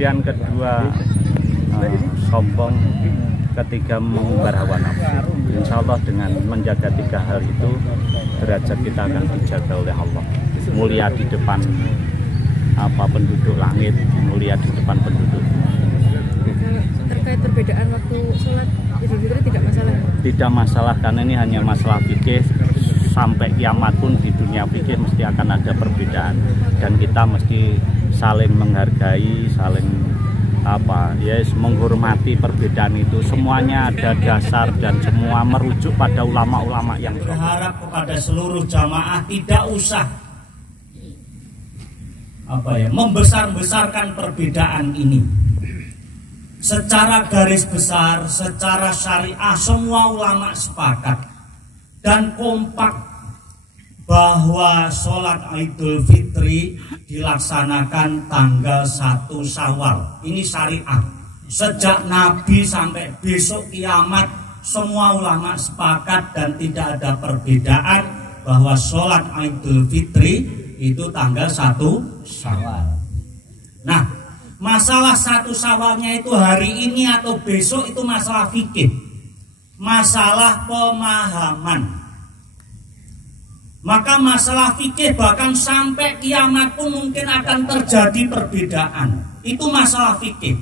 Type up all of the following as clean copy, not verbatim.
Kemudian kedua sombong, ketiga mengumbar hawa nafsu. Insya Allah dengan menjaga 3 hal itu derajat kita akan dijaga oleh Allah. Mulia di depan penduduk langit, mulia di depan penduduk. Terkait perbedaan waktu sholat Idul Fitri tidak masalah? Tidak masalah, karena ini hanya masalah fikih. Sampai kiamat pun di dunia fikih mesti akan ada perbedaan, dan kita mesti saling menghargai, saling menghormati perbedaan itu. Semuanya ada dasar dan semua merujuk pada ulama-ulama yang berharap kepada seluruh jamaah tidak usah membesar-besarkan perbedaan ini. Secara garis besar, secara syariah, semua ulama sepakat dan kompak bahwa sholat Idul Fitri dilaksanakan tanggal 1 Syawal. Ini syariah. Sejak Nabi sampai besok kiamat, semua ulama sepakat dan tidak ada perbedaan bahwa sholat Idul Fitri itu tanggal 1 Syawal. Nah, masalah 1 Syawalnya itu hari ini atau besok itu masalah fikih, masalah pemahaman. Maka masalah fikih bahkan sampai kiamat pun mungkin akan terjadi perbedaan. Itu masalah fikih.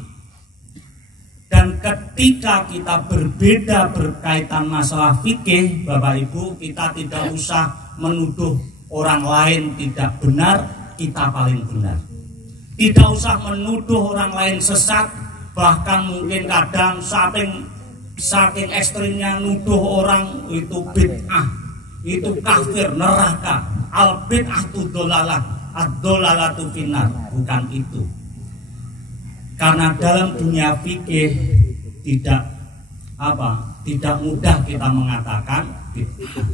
Dan ketika kita berbeda berkaitan masalah fikih, Bapak Ibu, kita tidak usah menuduh orang lain tidak benar, kita paling benar. Tidak usah menuduh orang lain sesat, bahkan mungkin kadang saking ekstrimnya nuduh orang itu bid'ah, itu kafir, neraka, al bid'atu dolalah, ad-dolalatu finnar. Bukan itu. Karena dalam dunia fikih tidak mudah kita mengatakan bid'ah.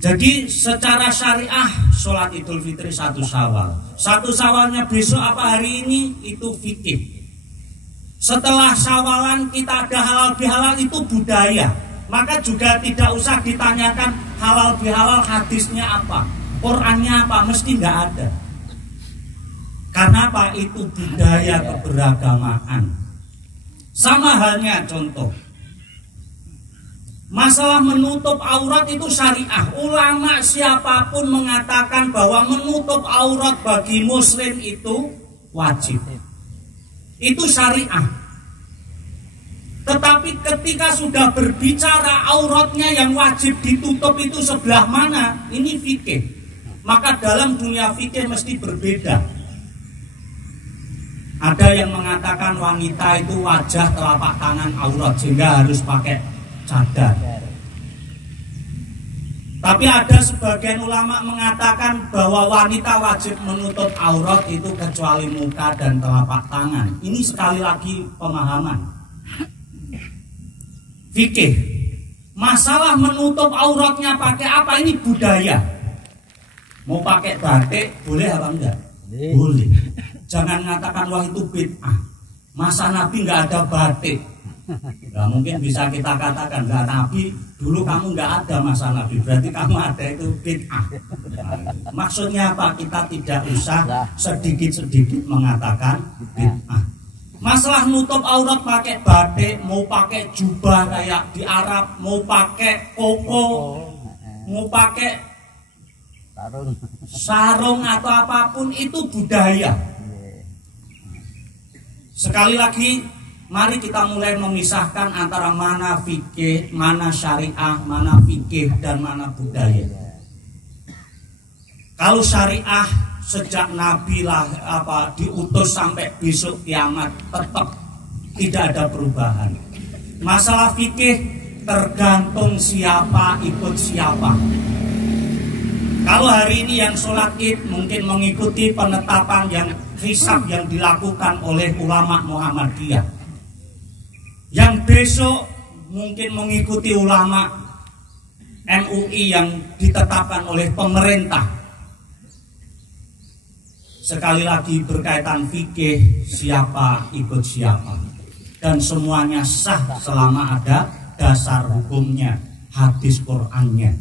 Jadi secara syariah sholat Idul Fitri 1 Syawal. 1 Syawalnya besok apa hari ini itu fikih. Setelah Syawalan kita ada halal bihalal itu budaya. Maka juga tidak usah ditanyakan halal bihalal hadisnya apa, Qurannya apa, mesti nggak ada. Karena apa? Itu budaya keberagamaan. Sama halnya contoh, masalah menutup aurat itu syariah. Ulama siapapun mengatakan bahwa menutup aurat bagi muslim itu wajib. Itu syariah. Tetapi ketika sudah berbicara auratnya yang wajib ditutup itu sebelah mana, ini fikih. Maka dalam dunia fikih mesti berbeda. Ada yang mengatakan wanita itu wajah telapak tangan aurat sehingga harus pakai cadar. Tapi ada sebagian ulama mengatakan bahwa wanita wajib menutup aurat itu kecuali muka dan telapak tangan. Ini sekali lagi pemahaman fikih. Masalah menutup auratnya pakai apa, ini budaya. Mau pakai batik boleh apa enggak? Boleh. Jangan mengatakan wah itu bid'ah. Masa Nabi enggak ada batik. Nah, mungkin bisa kita katakan enggak, Nabi dulu kamu enggak ada masa Nabi, berarti kamu ada itu bid'ah. Maksudnya apa? Kita tidak usah sedikit-sedikit mengatakan bid'ah. Masalah nutup aurat pakai batik, mau pakai jubah kayak di Arab, mau pakai koko, mau pakai sarung atau apapun, itu budaya. Sekali lagi, mari kita mulai memisahkan antara mana fikih, mana syariah, mana fikih dan mana budaya. Kalau syariah sejak Nabi diutus sampai besok kiamat tetap tidak ada perubahan. Masalah fikih tergantung siapa ikut siapa. Kalau hari ini yang sholat Id mungkin mengikuti penetapan yang hisab yang dilakukan oleh ulama Muhammadiyah. Yang besok mungkin mengikuti ulama MUI yang ditetapkan oleh pemerintah. Sekali lagi berkaitan fikih, siapa ikut siapa, dan semuanya sah selama ada dasar hukumnya, hadis Qur'annya.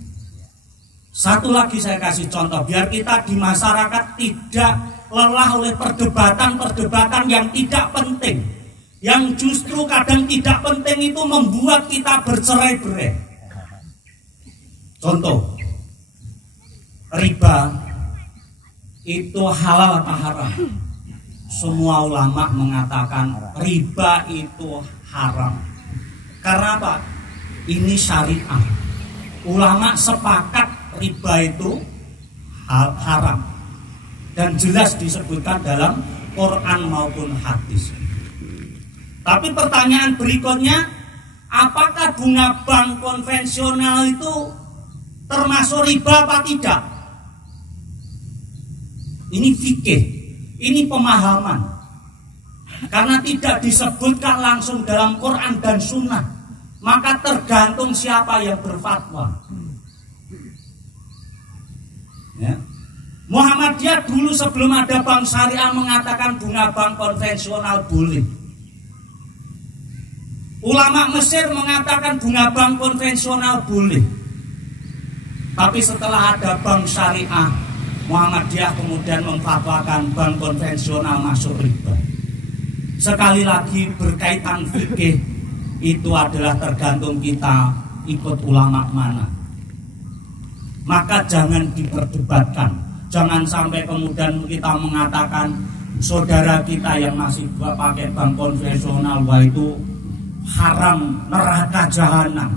Satu lagi saya kasih contoh biar kita di masyarakat tidak lelah oleh perdebatan-perdebatan yang tidak penting, yang justru kadang tidak penting itu membuat kita bercerai-berai. Contoh, riba itu halal apa haram? Semua ulama mengatakan riba itu haram. Karena apa? Ini syariah. Ulama sepakat riba itu haram dan jelas disebutkan dalam Quran maupun hadis. Tapi pertanyaan berikutnya, apakah bunga bank konvensional itu termasuk riba apa tidak? Ini fikih, ini pemahaman. Karena tidak disebutkan langsung dalam Quran dan Sunnah, maka tergantung siapa yang berfatwa. Ya. Muhammadiyah dulu sebelum ada bank syariah mengatakan bunga bank konvensional boleh. Ulama Mesir mengatakan bunga bank konvensional boleh. Tapi setelah ada bank syariah, Muhammadiyah kemudian memfatwakan bank konvensional masuk riba. Sekali lagi berkaitan fikih itu adalah tergantung kita ikut ulama mana. Maka jangan diperdebatkan. Jangan sampai kemudian kita mengatakan saudara kita yang masih pakai bank konvensional, wah itu haram, neraka jahanam.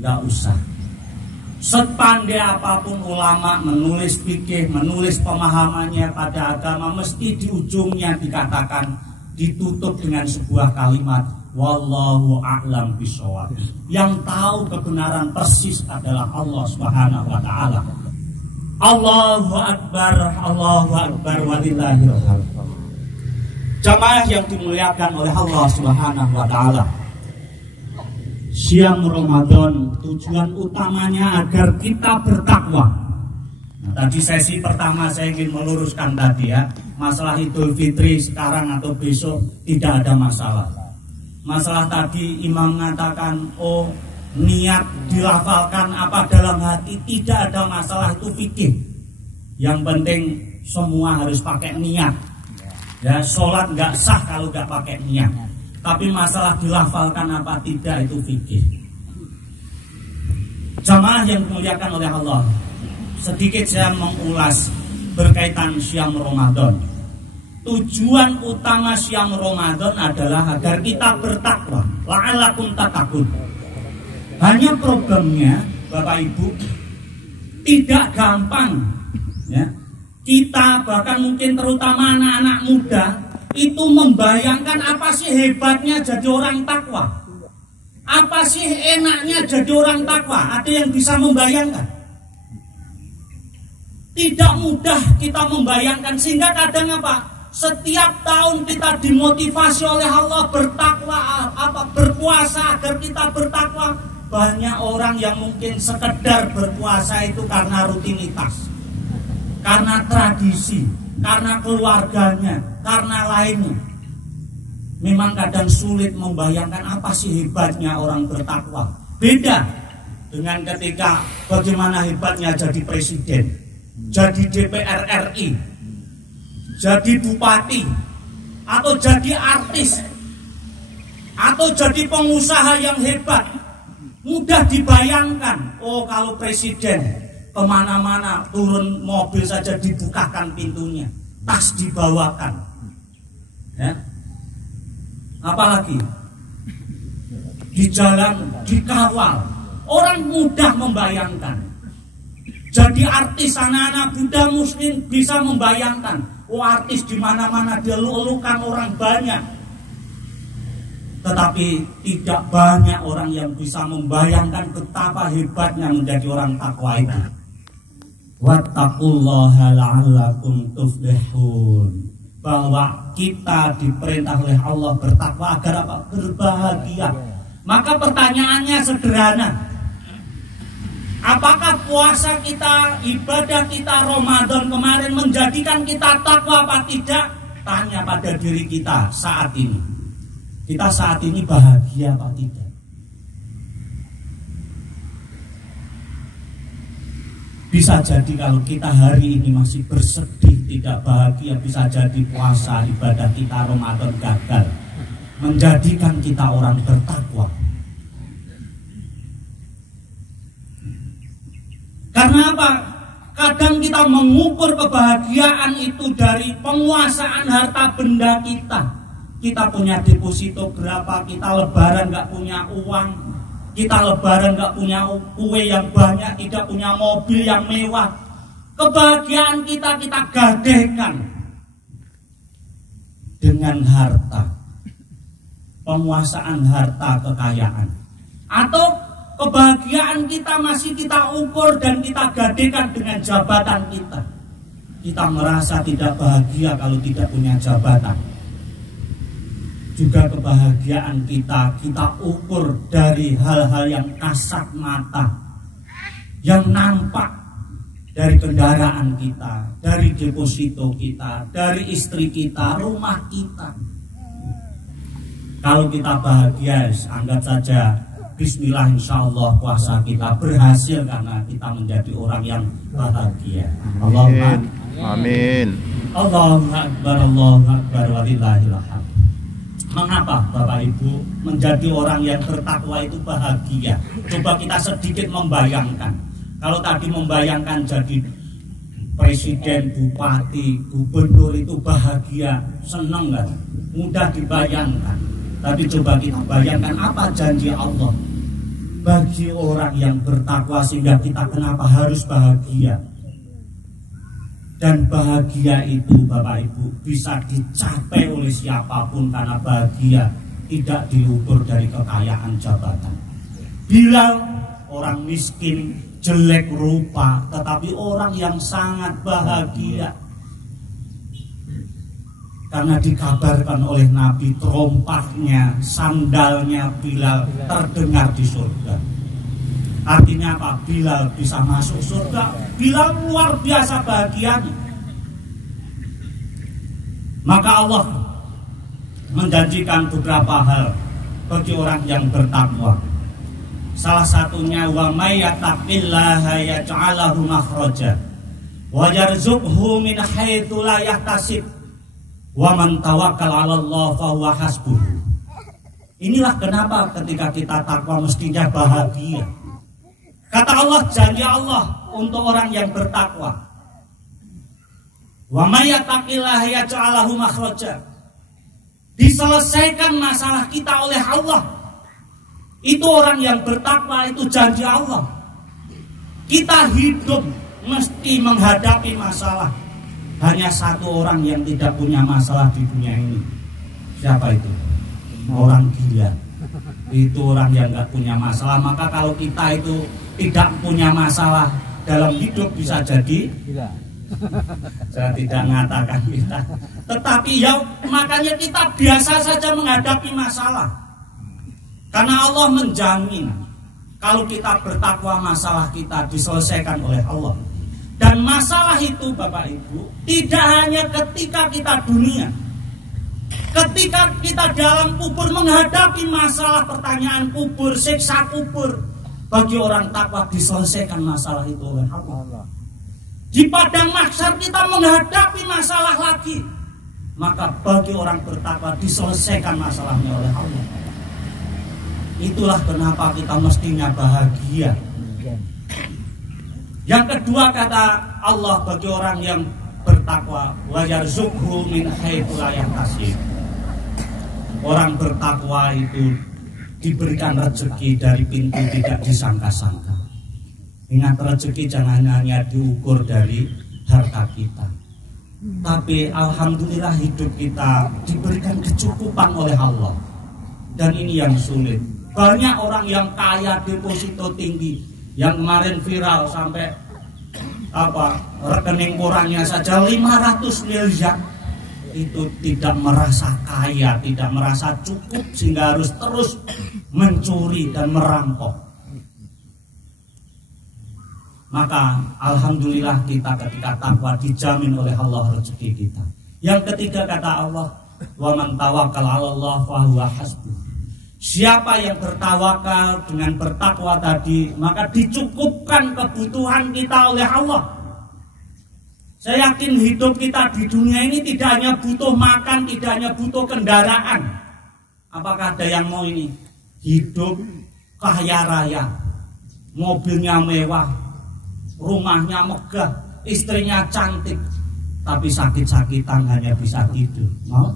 Enggak usah. Sepandai apapun ulama menulis fikih, menulis pemahamannya pada agama, mesti di ujungnya dikatakan, ditutup dengan sebuah kalimat, wallahu a'lam bishawab. Yang tahu kebenaran persis adalah Allah Subhanahu wa taala. Allahu akbar walillahil hamd. Jamaah yang dimuliakan oleh Allah Subhanahu wa taala. Siang Ramadan tujuan utamanya agar kita bertakwa. Nah, tadi sesi pertama saya ingin meluruskan tadi ya, masalah Idul Fitri sekarang atau besok tidak ada masalah. Masalah tadi imam mengatakan niat dilafalkan apa dalam hati, tidak ada masalah, itu fikih. Yang penting semua harus pakai niat. Ya, sholat nggak sah kalau nggak pakai niat. Tapi masalah dilafalkan apa tidak itu fikih. Jamaah yang dimuliakan oleh Allah, sedikit saya mengulas berkaitan siang Ramadan. Tujuan utama siang Ramadan adalah agar kita bertakwa, la'allakum tattaqun. Hanya problemnya Bapak Ibu tidak gampang ya. Kita bahkan mungkin terutama anak-anak muda itu membayangkan apa sih hebatnya jadi orang takwa, apa sih enaknya jadi orang takwa. Ada yang bisa membayangkan? Tidak mudah kita membayangkan, sehingga kadang apa? Setiap tahun kita dimotivasi oleh Allah bertakwa, berpuasa agar kita bertakwa. Banyak orang yang mungkin sekedar berpuasa itu karena rutinitas, karena tradisi, karena keluarganya, karena lainnya. Memang kadang sulit membayangkan apa sih hebatnya orang bertakwa. Beda dengan ketika bagaimana hebatnya jadi presiden, jadi DPR RI, jadi bupati, atau jadi artis, atau jadi pengusaha yang hebat. Mudah dibayangkan, kalau presiden kemana-mana turun mobil saja dibukakan pintunya, tas dibawakan, ya. Apalagi di jalan dikawal, orang mudah membayangkan. Jadi artis, anak-anak muda muslim bisa membayangkan, artis di mana-mana dia lulukan orang banyak. Tetapi tidak banyak orang yang bisa membayangkan betapa hebatnya menjadi orang takwa itu. Wattaqullaha la'allakum tuflihun. Bahwa kita diperintah oleh Allah bertakwa agar apa? Berbahagia. Maka pertanyaannya sederhana. Apakah puasa kita, ibadah kita Ramadan kemarin menjadikan kita takwa apa tidak? Tanya pada diri kita saat ini. Kita saat ini bahagia apa tidak? Bisa jadi kalau kita hari ini masih bersedih, tidak bahagia, bisa jadi puasa ibadah kita Ramadan gagal, menjadikan kita orang bertakwa. Karena apa? Kadang kita mengukur kebahagiaan itu dari penguasaan harta benda kita. Kita punya deposito berapa, kita lebaran gak punya uang, kita lebaran gak punya kue yang banyak, tidak punya mobil yang mewah. Kebahagiaan kita gadaikan dengan harta, penguasaan harta, kekayaan. Atau kebahagiaan kita masih kita ukur dan kita gadaikan dengan jabatan kita. Kita merasa tidak bahagia kalau tidak punya jabatan. Juga kebahagiaan kita ukur dari hal-hal yang kasat mata, yang nampak, dari kendaraan kita, dari deposito kita, dari istri kita, rumah kita. Kalau kita bahagia, anggap saja bismillah, insyaallah puasa kita berhasil karena kita menjadi orang yang bahagia. Allahumma amin. Allahu akbar walillahil hamd. Mengapa Bapak Ibu menjadi orang yang bertakwa itu bahagia? Coba kita sedikit membayangkan. Kalau tadi membayangkan jadi presiden, bupati, gubernur itu bahagia, senang kan? Mudah dibayangkan. Tapi coba kita bayangkan apa janji Allah bagi orang yang bertakwa, sehingga kita kenapa harus bahagia. Dan bahagia itu Bapak Ibu bisa dicapai oleh siapapun, karena bahagia tidak diukur dari kekayaan jabatan. Bilal orang miskin, jelek rupa, tetapi orang yang sangat bahagia. Karena dikabarkan oleh Nabi, terompahnya, sandalnya Bilal terdengar di surga. Artinya apa? Bilal bisa masuk surga. Bilal luar biasa bahagianya. Maka Allah menjanjikan beberapa hal bagi orang yang bertakwa. Salah satunya, wa may yattaqillaha yaj'al lahu makhraja wa yarzuqhu min haitsu la yahtasib wa man tawakkal 'ala Allah fa huwa hasbuh. Inilah kenapa ketika kita takwa mestinya bahagia. Kata Allah, janji Allah untuk orang yang bertakwa. Wa may yattaqillaha yaj'al lahu makhraja. Diselesaikan masalah kita oleh Allah. Itu orang yang bertakwa, itu janji Allah. Kita hidup mesti menghadapi masalah. Hanya satu orang yang tidak punya masalah di dunia ini. Siapa itu? Orang gila. Itu orang yang gak punya masalah. Maka kalau kita itu tidak punya masalah dalam hidup, bisa jadi saya tidak mengatakan kita, tetapi ya makanya kita biasa saja menghadapi masalah. Karena Allah menjamin kalau kita bertakwa, masalah kita diselesaikan oleh Allah. Dan masalah itu Bapak Ibu tidak hanya ketika kita dunia. Ketika kita dalam kubur menghadapi masalah, pertanyaan kubur, siksa kubur, bagi orang takwa diselesaikan masalah itu oleh Allah. Di padang mahsyar kita menghadapi masalah lagi, maka bagi orang bertakwa diselesaikan masalahnya oleh Allah. Itulah kenapa kita mestinya bahagia. Yang kedua, kata Allah bagi orang yang bertakwa, wa yarzuqhu min haitsu la yahtasib. Orang bertakwa itu diberikan rezeki dari pintu tidak disangka-sangka. Ingat, rezeki jangan hanya diukur dari harta kita, tapi alhamdulillah hidup kita diberikan kecukupan oleh Allah. Dan ini yang sulit. Banyak orang yang kaya, deposito tinggi, yang kemarin viral sampai rekening korannya saja 500 miliar, itu tidak merasa kaya, tidak merasa cukup, sehingga harus terus mencuri dan merampok. Maka alhamdulillah kita ketika takwa dijamin oleh Allah rezeki kita. Yang ketiga, kata Allah, wa man tawakkal 'ala Allah fa huwa hasbuh. Siapa yang bertawakal dengan bertakwa tadi, maka dicukupkan kebutuhan kita oleh Allah. Saya yakin hidup kita di dunia ini tidak hanya butuh makan, tidak hanya butuh kendaraan. Apakah ada yang mau ini? Hidup kaya raya, mobilnya mewah, rumahnya megah, istrinya cantik, tapi sakit-sakitan hanya bisa tidur. Mau?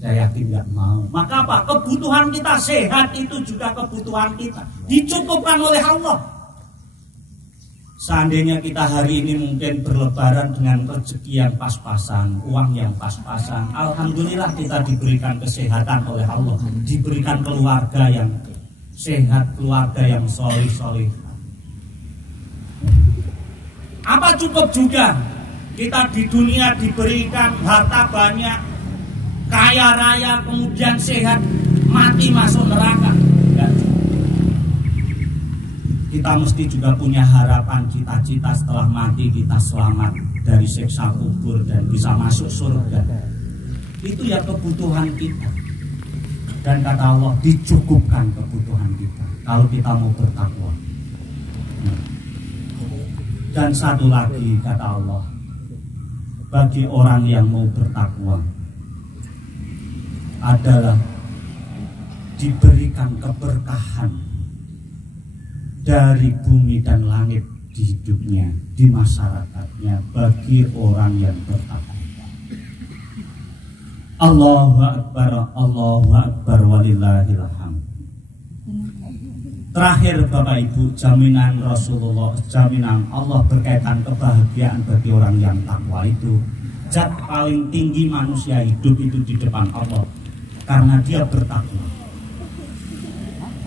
Saya yakin nggak mau. Maka apa? Kebutuhan kita sehat itu juga kebutuhan kita dicukupkan oleh Allah. Seandainya kita hari ini mungkin berlebaran dengan rezeki yang pas-pasan, uang yang pas-pasan, alhamdulillah kita diberikan kesehatan oleh Allah, diberikan keluarga yang sehat, keluarga yang solih-solih. Apa cukup juga kita di dunia diberikan harta banyak, kaya raya, kemudian sehat, mati masuk neraka? Enggak. Kita mesti juga punya harapan, cita-cita setelah mati kita selamat dari siksa kubur dan bisa masuk surga. Itu ya kebutuhan kita. Dan kata Allah, dicukupkan kebutuhan kita kalau kita mau bertakwa. Dan satu lagi kata Allah, bagi orang yang mau bertakwa adalah diberikan keberkahan dari bumi dan langit di hidupnya, di masyarakatnya, bagi orang yang bertakwa. Allahu Akbar walillahil hamd. Terakhir Bapak Ibu, jaminan Rasulullah, jaminan Allah berkaitan kebahagiaan bagi orang yang takwa itu, zat paling tinggi manusia hidup itu di depan Allah karena dia bertakwa.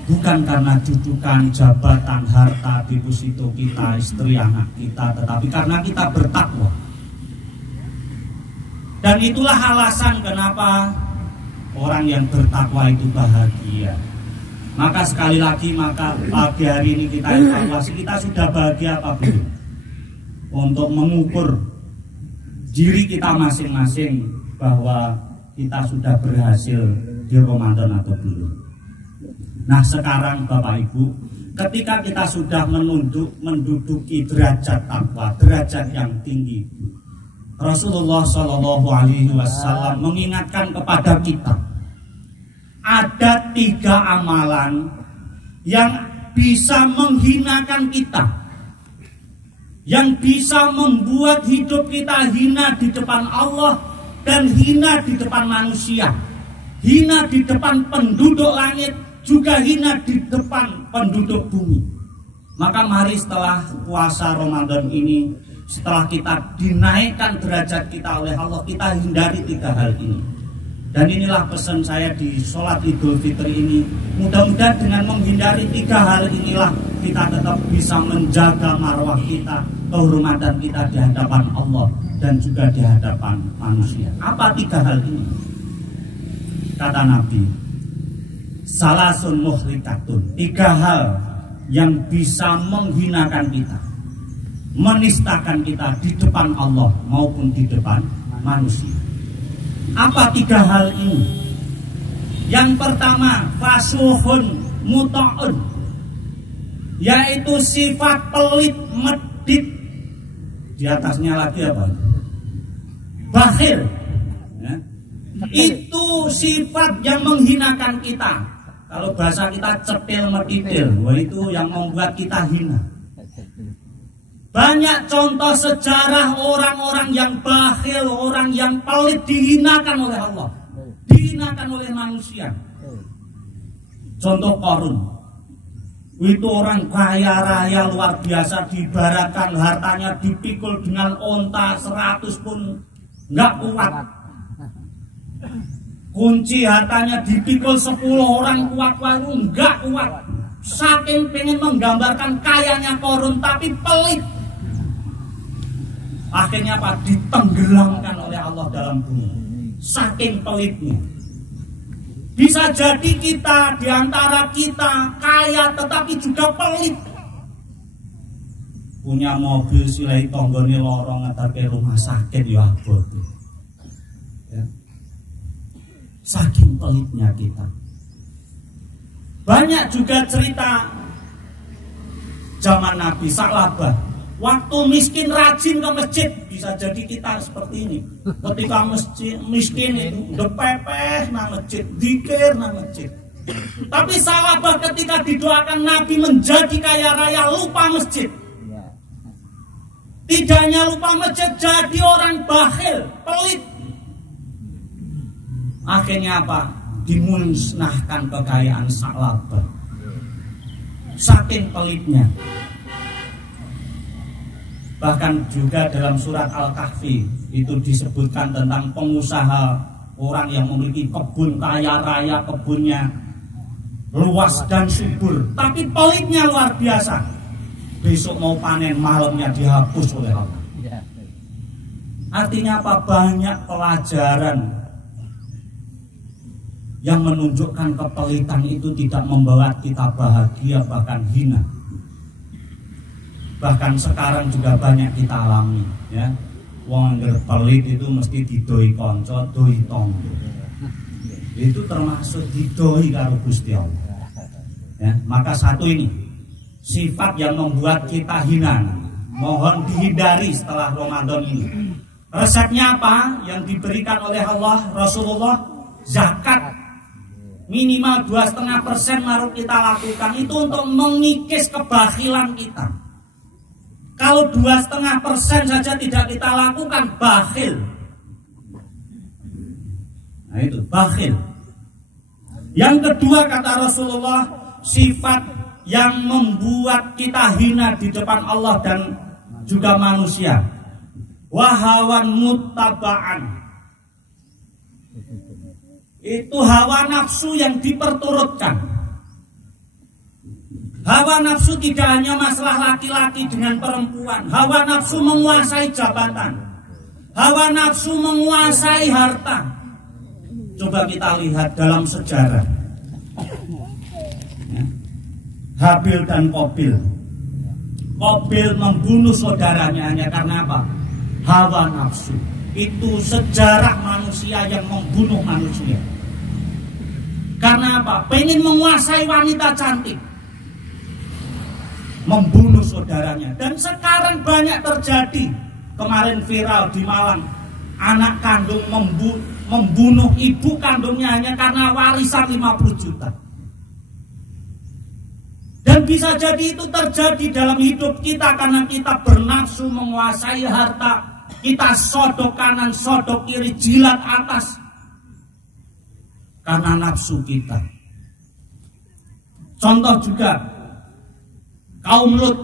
Bukan karena dudukan, jabatan, harta, deposito kita, istri, anak kita, tetapi karena kita bertakwa. Dan itulah alasan kenapa orang yang bertakwa itu bahagia. Maka sekali lagi, maka pagi hari ini kita evaluasi, kita sudah bahagia apa belum? Untuk mengukur diri kita masing-masing bahwa kita sudah berhasil di Ramadan atau belum. Nah sekarang Bapak Ibu, ketika kita sudah menduduki derajat takwa, derajat yang tinggi, Rasulullah Shallallahu Alaihi Wasallam mengingatkan kepada kita, ada 3 amalan yang bisa menghinakan kita, yang bisa membuat hidup kita hina di depan Allah dan hina di depan manusia, hina di depan penduduk langit, juga hina di depan penduduk bumi. Maka mari setelah puasa Ramadan ini, setelah kita dinaikkan derajat kita oleh Allah, kita hindari 3 hal ini. Dan inilah pesan saya di sholat Idul Fitri ini. Mudah-mudahan dengan menghindari 3 hal inilah kita tetap bisa menjaga marwah kita, kehormatan kita di hadapan Allah dan juga di hadapan manusia. Apa 3 hal ini? Kata Nabi, salasun muhlikatun, 3 hal yang bisa menghinakan kita, menistakan kita di depan Allah maupun di depan manusia. Apa 3 hal ini? Yang pertama, fasuhun muta'un, yaitu sifat pelit medit. Di atasnya lagi apa? Bakhil. Ya. Itu sifat yang menghinakan kita. Kalau bahasa kita cetil meditil, wah itu yang membuat kita hina. Banyak contoh sejarah orang-orang yang bakhil, orang yang pelit dihinakan oleh Allah, dihinakan oleh manusia. Contoh Qarun, itu orang kaya raya luar biasa, diibaratkan hartanya dipikul dengan onta 100 pun nggak kuat. Kunci hartanya dipikul 10 orang kuat-kuat enggak kuat. Saking pengen menggambarkan kayanya Qarun, tapi pelit. Akhirnya apa? Ditenggelamkan oleh Allah dalam bumi. Saking pelitnya. Bisa jadi kita, diantara kita kaya tetapi juga pelit. Punya mobil silai tonggone lorong ngetarke rumah sakit ya abot. Ya. Saking pelitnya kita. Banyak juga cerita zaman Nabi, Sa'labah. Waktu miskin rajin ke masjid. Bisa jadi kita seperti ini. Ketika miskin itu udah pepeh nang masjid, zikir nang masjid. Tapi Sa'labah ketika didoakan Nabi menjadi kaya raya, lupa masjid. Tidak hanya lupa masjid, jadi orang bakhil, pelit. Akhirnya apa? Dimusnahkan kekayaan Sa'labah. Saking pelitnya. Bahkan juga dalam surat Al-Kahfi itu disebutkan tentang pengusaha, orang yang memiliki kebun kaya raya, kebunnya luas dan subur, tapi pelitnya luar biasa. Besok mau panen, malamnya dihapus oleh Allah. Artinya apa? Banyak pelajaran yang menunjukkan kepelitan itu tidak membawa kita bahagia, bahkan hina. Bahkan sekarang juga banyak kita alami, ya. Wong angger pelit itu mesti didoi konco, doi tonggo. Itu termasuk didoi karo Gusti Allah. Ya, maka satu ini sifat yang membuat kita hina, mohon dihindari setelah Ramadan ini. Resepnya apa? Yang diberikan oleh Allah, Rasulullah, zakat minimal 2,5% baru kita lakukan. Itu untuk mengikis kebakhilan kita. Kalau 2,5% saja tidak kita lakukan, bakhil. Nah itu, bakhil. Yang kedua kata Rasulullah, sifat yang membuat kita hina di depan Allah dan juga manusia. Wahawan muttaba'an. Itu hawa nafsu yang diperturutkan. Hawa nafsu tidak hanya masalah laki-laki dengan perempuan. Hawa nafsu menguasai jabatan. Hawa nafsu menguasai harta. Coba kita lihat dalam sejarah. Habil dan Qabil. Qabil membunuh saudaranya hanya karena apa? Hawa nafsu. Itu sejarah manusia yang membunuh manusia. Karena apa? Pengen menguasai wanita cantik, membunuh saudaranya. Dan sekarang banyak terjadi. Kemarin viral di Malang, anak kandung membunuh ibu kandungnya hanya karena warisan 50 juta. Dan bisa jadi itu terjadi dalam hidup kita karena kita bernafsu menguasai harta. Kita sodok kanan, sodok kiri, jilat atas. Karena nafsu kita. Contoh juga kaum Lut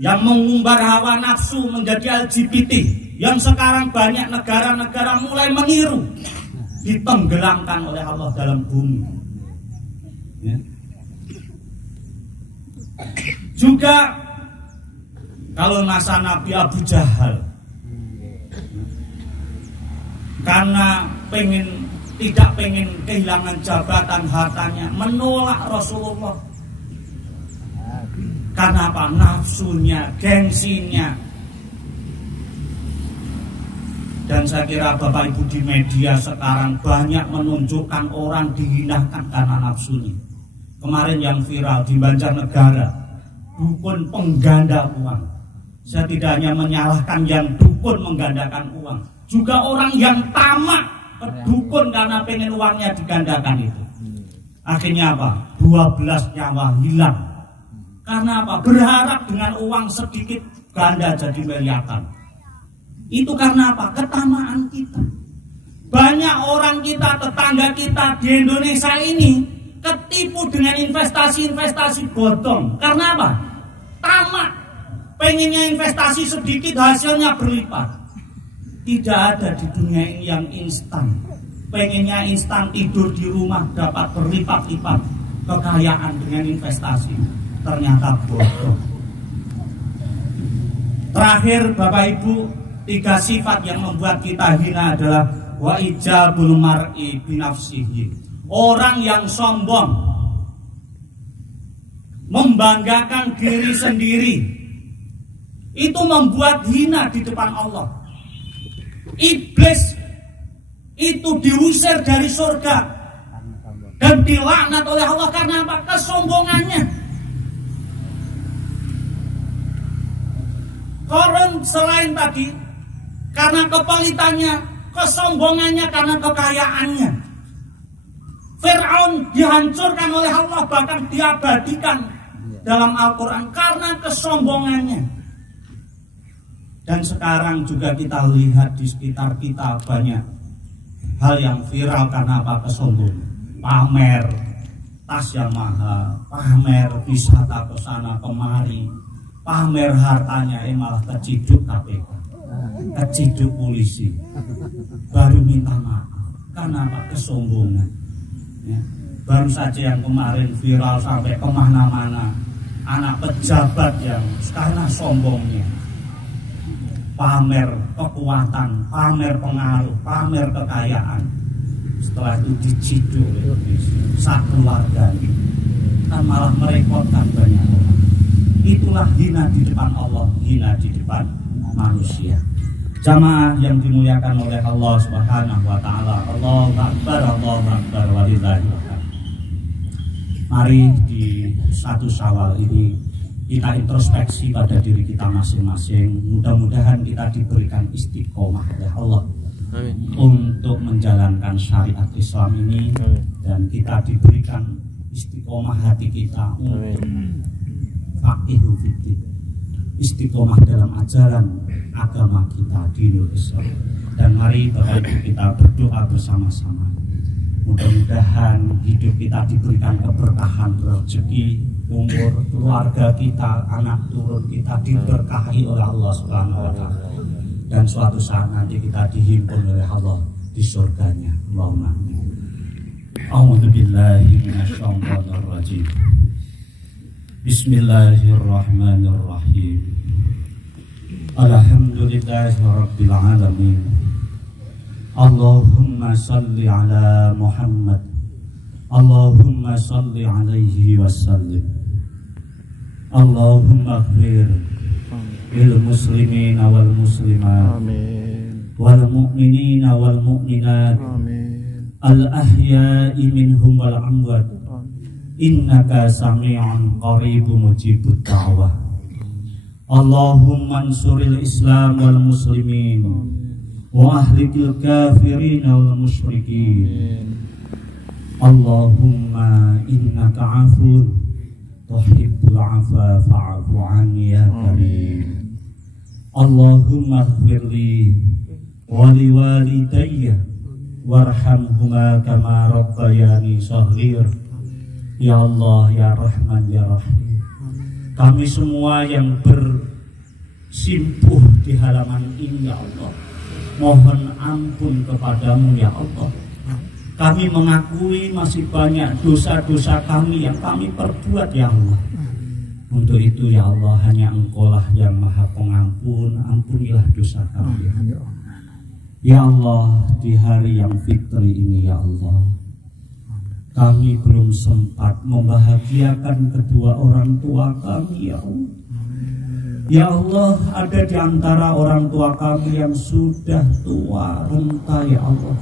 yang mengumbar hawa nafsu menjadi LGBT, yang sekarang banyak negara-negara mulai meniru, ditenggelamkan oleh Allah dalam bumi. Ya. Juga kalau masa Nabi Abu Jahal, karena tidak pengen kehilangan jabatan, hartanya, menolak Rasulullah. Karena apa? Nafsunya, gengsinya. Dan saya kira Bapak Ibu di media sekarang banyak menunjukkan orang dihinakan karena nafsunya. Kemarin yang viral di Banjarnegara, dukun pengganda uang. Saya tidak hanya menyalahkan yang dukun menggandakan uang, juga orang yang tamak berdukun karena pengen uangnya digandakan itu. Akhirnya apa? 12 nyawa hilang. Karena apa? Berharap dengan uang sedikit ganda jadi miliaran. Itu karena apa? Ketamaan kita. Banyak orang kita, tetangga kita di Indonesia ini ketipu dengan investasi-investasi bodong. Karena apa? Tamak. Pengennya investasi sedikit, hasilnya berlipat. Tidak ada di dunia ini yang instan. Pengennya instan, tidur di rumah dapat berlipat-lipat kekayaan dengan investasi. Ternyata bodoh. Terakhir Bapak Ibu, 3 sifat yang membuat kita hina adalah wa ijabul mar'i binafsihi. Orang yang sombong, membanggakan diri sendiri, itu membuat hina di depan Allah. Iblis itu diusir dari surga dan dilaknat oleh Allah karena apa? Kesombongannya. Korun selain tadi karena kepelitannya, kesombongannya, karena kekayaannya. Fir'aun dihancurkan oleh Allah, bahkan diabadikan dalam Al-Quran karena kesombongannya. Dan sekarang juga kita lihat di sekitar kita banyak hal yang viral karena apa? Kesombongan. Pamer tas yang mahal, pamer wisata ke sana kemari, pamer hartanya, malah keciduk KPK, keciduk polisi, baru minta maaf karena apa? Kesombongan. Ya. Baru saja yang kemarin viral sampai kemana-mana, anak pejabat yang karena sombongnya pamer kekuatan, pamer pengaruh, pamer kekayaan, setelah itu diciduk satu warga, kan malah merepotkan banyak orang. Itulah hina di depan Allah, hina di depan manusia. Jamaah yang dimuliakan oleh Allah Subhanahu wa taala. Allahu Akbar, Allahu Akbar, walillahil hamd. Mari di 1 Syawal ini kita introspeksi pada diri kita masing-masing. Mudah-mudahan kita diberikan istiqomah oleh Allah. Amin. Untuk menjalankan syariat Islam ini. Amin. Dan kita diberikan istiqomah hati kita untuk faqihu fiddin, istiqomah dalam ajaran agama kita di Islam. Dan mari Bapak Ibu kita berdoa bersama-sama. Mudah-mudahan hidup kita diberikan keberkahan rezeki, umur, keluarga kita, anak turun kita diberkahi oleh Allah Subhanahu wa taala. Dan suatu saat nanti kita dihimpun oleh Allah di surganya. Allahumma amin. A'udzu billahi minasyaitonir rajim. Bismillahirrahmanirrahim. Alhamdulillahi rabbil alamin. Allahumma salli ala Muhammad. Allahumma salli alaihi wasallim. Allahumma ighfir lil muslimina wal muslimat, amin, wal mu'minina wal mu'minat, amin, al ahya'i minhum wal amwat, innaka sami'un qaribun mujibud da'wah. Allahumma ansuril islam wal muslimin wa ahlikil kafirin wal musyrikin. Allahumma innaka afun tuhibbul afwa fa'fu anni ya karim. Allahumma ighfirli wa liwalidayya warhamhuma kama rabbayani shaghir. Ya Allah, ya Rahman, ya Rahim, kami semua yang bersimpuh di halaman ini ya Allah, mohon ampun kepadamu ya Allah. Kami mengakui masih banyak dosa-dosa kami yang kami perbuat ya Allah. Untuk itu ya Allah, hanya Engkaulah yang Maha Pengampun, ampunilah dosa kami ya Allah. Ya Allah, di hari yang fitri ini ya Allah, kami belum sempat membahagiakan kedua orang tua kami ya Allah. Ya Allah, ada di antara orang tua kami yang sudah tua renta ya Allah.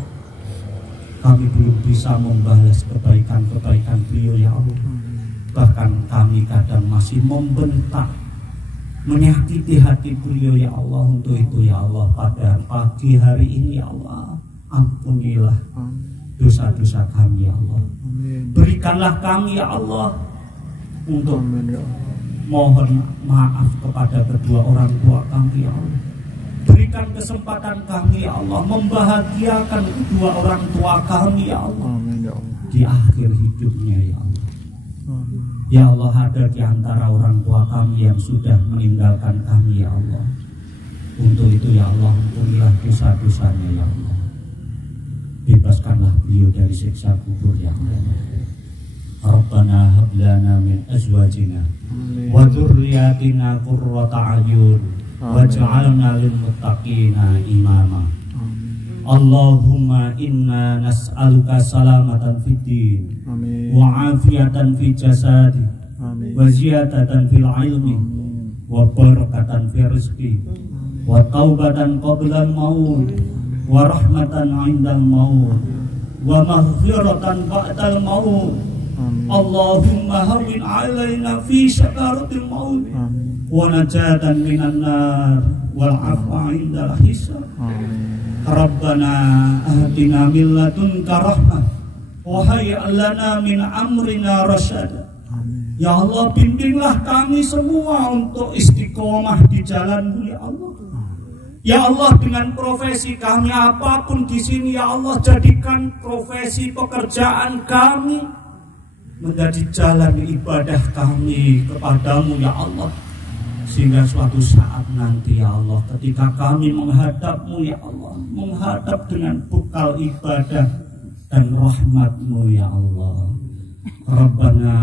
Kami belum bisa membalas kebaikan-kebaikan beliau ya Allah. Bahkan kami kadang masih membentak, menyakiti hati beliau ya Allah. Untuk itu ya Allah, pada pagi hari ini ya Allah, ampunilah dosa-dosa kami ya Allah. Berikanlah kami ya Allah untuk mohon maaf kepada kedua orang tua kami ya Allah. Berikan kesempatan kami ya Allah membahagiakan kedua orang tua kami ya Allah di akhir hidupnya ya Allah. Ya Allah, ada di antara orang tua kami yang sudah meninggalkan kami ya Allah. Untuk itu ya Allah, ampunilah dosa-dosanya ya Allah. Bebaskanlah beliau dari siksa kubur ya Allah. Rabbana hab lana min azwajina wa dzurriyyatina qurrata a'yun waj'alna lil muttaqina imama. Allahumma inna nas'aluka salamatan fid din wa afiyatan fi jasadi wa ziyadatan fil ilmi wa barakatan fi rizqi wa taubatan qabla al-maut wa rahmatan 'inda al-maut wa maghfiratan ba'dal maut. Allahumma hawwin 'alaina fi sakaratil maut wa najatan minan nar wal 'afwa 'indal hisab. Rabbana atina min ladunka rahmah wa hayyi' lana min amrina rasyada. Ya Allah, bimbinglah kami semua untuk istiqomah di jalan-Mu ya Allah. Ya Allah, dengan profesi kami apapun di sini ya Allah, jadikan profesi pekerjaan kami menjadi jalan ibadah kami kepadamu ya Allah. Sehingga suatu saat nanti ya Allah, ketika kami menghadap-Mu ya Allah, menghadap dengan bekal ibadah dan rahmat-Mu ya Allah. Rabbana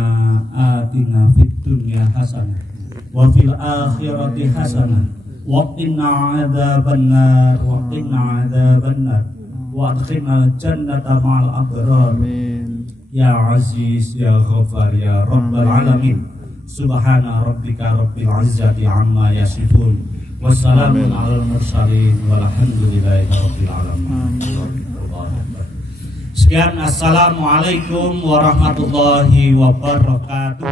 atina fid dunya hasanah wa fil akhirati hasanah wa qina adzabannar wa qina adzabannar wa adkhilnal jannata ma'al abrar. Ya Aziz ya Ghaffar ya Rabbal alamin. Subhana rabbika rabbil izzati amma yasifun. Wassalamun alal mursalin walhamdulillahi rabbil alamin. Sekian, assalamualaikum warahmatullahi wabarakatuh.